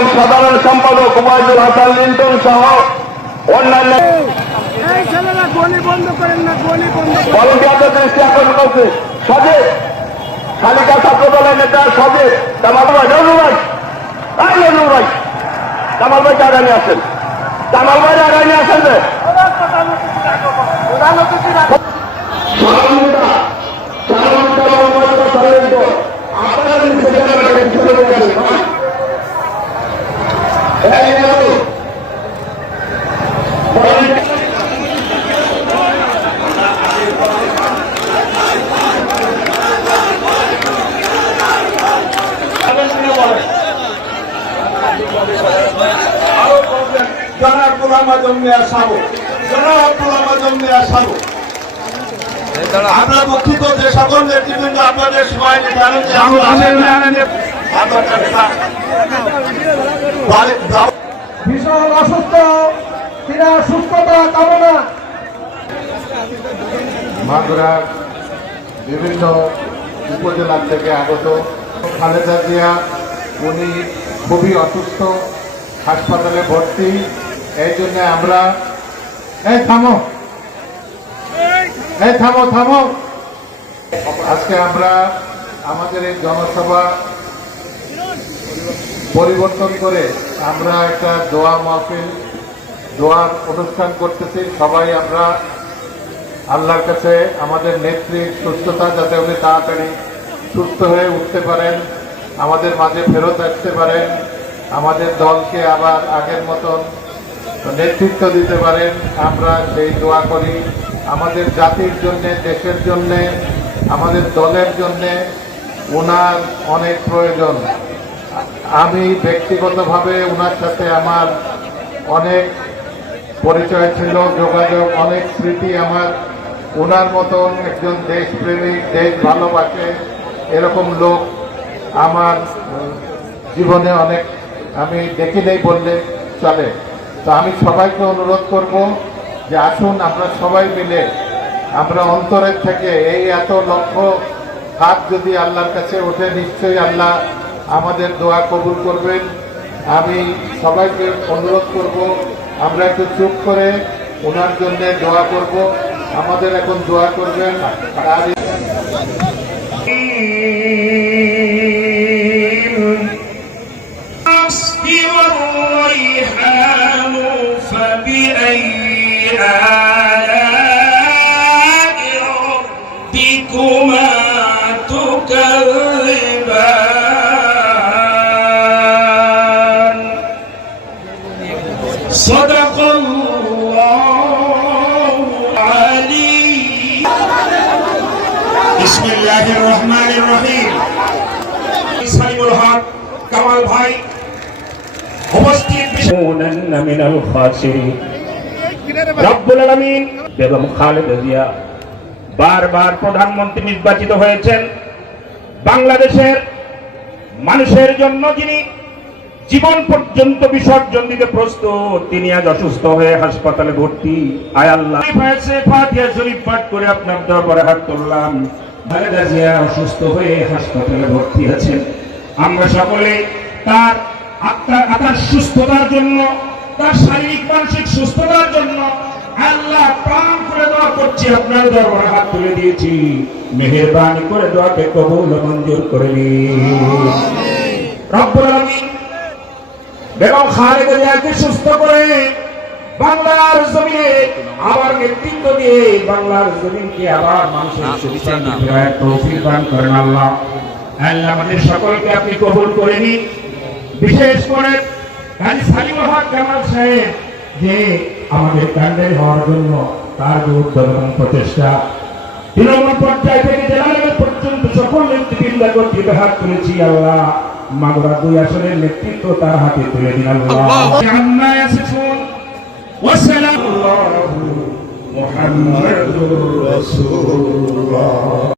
এবং সাধারণ সম্পাদক ওবায়দুল হাসান লিন্টন সহ অন্যান্য ভলান্টিয়ারদের দৃষ্টি আকর্ষণ করছে। সজীব খালিকা ছাত্র দলের নেতা সজীব কামাল ভাই, নজরুল ভাই, নজরুল ভাই, কামাল ভাইকে আগায় নিয়ে আসেন, কামাল ভাই আগায় নিয়ে আসেন যে আমরা দুঃখিত যে সকল নেতৃবৃন্দ আপনাদের সময় ভীষণ অসুস্থ, তিনি সুস্থতা কামনা। মাগুরা বিভিন্ন উপজেলা থেকে আগত খালেদা জিয়া, উনি খুবই অসুস্থ, হাসপাতালে ভর্তি। এই জন্য আমরা থামো আজকে আমরা আমাদের এই জনসভা পরিবর্তন করে আমরা একটা দোয়া মাহফিল, দোয়ার অনুষ্ঠান করতেছি। সবাই আমরা আল্লাহর কাছে আমাদের নেত্রীর সুস্থতা, যাতে উনি তাড়াতাড়ি সুস্থ হয়ে উঠতে পারেন, আমাদের মাঝে ফেরত আসতে পারেন, আমাদের দলকে আবার আগের মতন নেতৃত্ব দিতে পারেন, আমরা সেই দোয়া করি। আমাদের জাতির জন্যে, দেশের জন্যে, আমাদের দলের জন্যে ওনার অনেক প্রয়োজন। আমি ব্যক্তিগতভাবে ওনার সাথে আমার অনেক পরিচয় ছিল, যোগাযোগ, অনেক স্মৃতি আমার। ওনার মতন একজন দেশপ্রেমিক, দেশ ভালোবাসে এরকম লোক আমার জীবনে অনেক আমি দেখি নেই বললে চলে। তো আমি সবাইকে অনুরোধ করব যে আসুন আমরা সবাই মিলে, আমরা অন্তরের থেকে এই এত লক্ষ হাত যদি আল্লাহর কাছে ওঠে, নিশ্চয়ই আল্লাহ আমাদের দোয়া কবুল করবেন। আমি সবাইকে অনুরোধ করব আমরা একটু চুপ করে ওনার জন্য দোয়া করব। আমাদের এখন দোয়া করবেন। আর صدق الله العلي بسم الله الرحمن الرحيم সাইমুল হক কামাল ভাই উপস্থিত মিনাল খাসিরিন রব্বুল আলামিন। বেগম খালেদা জিয়া বারবার প্রধানমন্ত্রী নির্বাচিত হয়েছেন। বাংলাদেশের মানুষের জন্য যিনি জীবন পর্যন্ত বিসর্জন দিতে প্রস্তুত, তিনি আজ অসুস্থ হয়ে হাসপাতালে ভর্তি। আয় আল্লাহ, ফাতিহা শরীফ পাঠ করে আপনার দরবারে হাত তুললাম। খালেদা জিয়া অসুস্থ হয়ে হাসপাতালে ভর্তি আছেন। আমরা সকলে তার আত্মার সুস্থতার জন্য, তার শারীরিক মানসিক সুস্থতার জন্য আল্লাহ প্রাণ করে দোয়া করছি, আপনার দরবারে হাত তুলে দিয়েছি। মেহেরবানি করে দোয়াকে কবুল মঞ্জুর করে নিন রব্বুল আলামিন। বেগম খালেদা জিয়াকে সুস্থ করে বাংলার জমিনে আবার নেতৃত্ব দিয়ে বাংলার জমিনকে আবার মানুষের সুবিচারে ফেরার তৌফিক দান করেন আল্লাহ। আল্লাহ আমাদের সকলকে আপনি কবুল করে নিন। বিশেষ করে কাজী সালিমুল হক কামাল সাহেব যে আমাদের ক্যান্ডেল হওয়ার জন্য তার যে উদ্যোগ এবং প্রচেষ্টা, তৃণমূল পর্যায় থেকে জেলা লেভেল পর্যন্ত সকল নেতৃবৃন্দ কর্তৃক হাত তুলেছি আল্লাহ। মাগুরা 2 আসনের নেতৃত্ব তার হাতে তুলে দিন আল্লাহ। আম্মা ইয়াসিফুন ওয়া সালামু আলা মুহাম্মাদুর রাসূলুল্লাহ।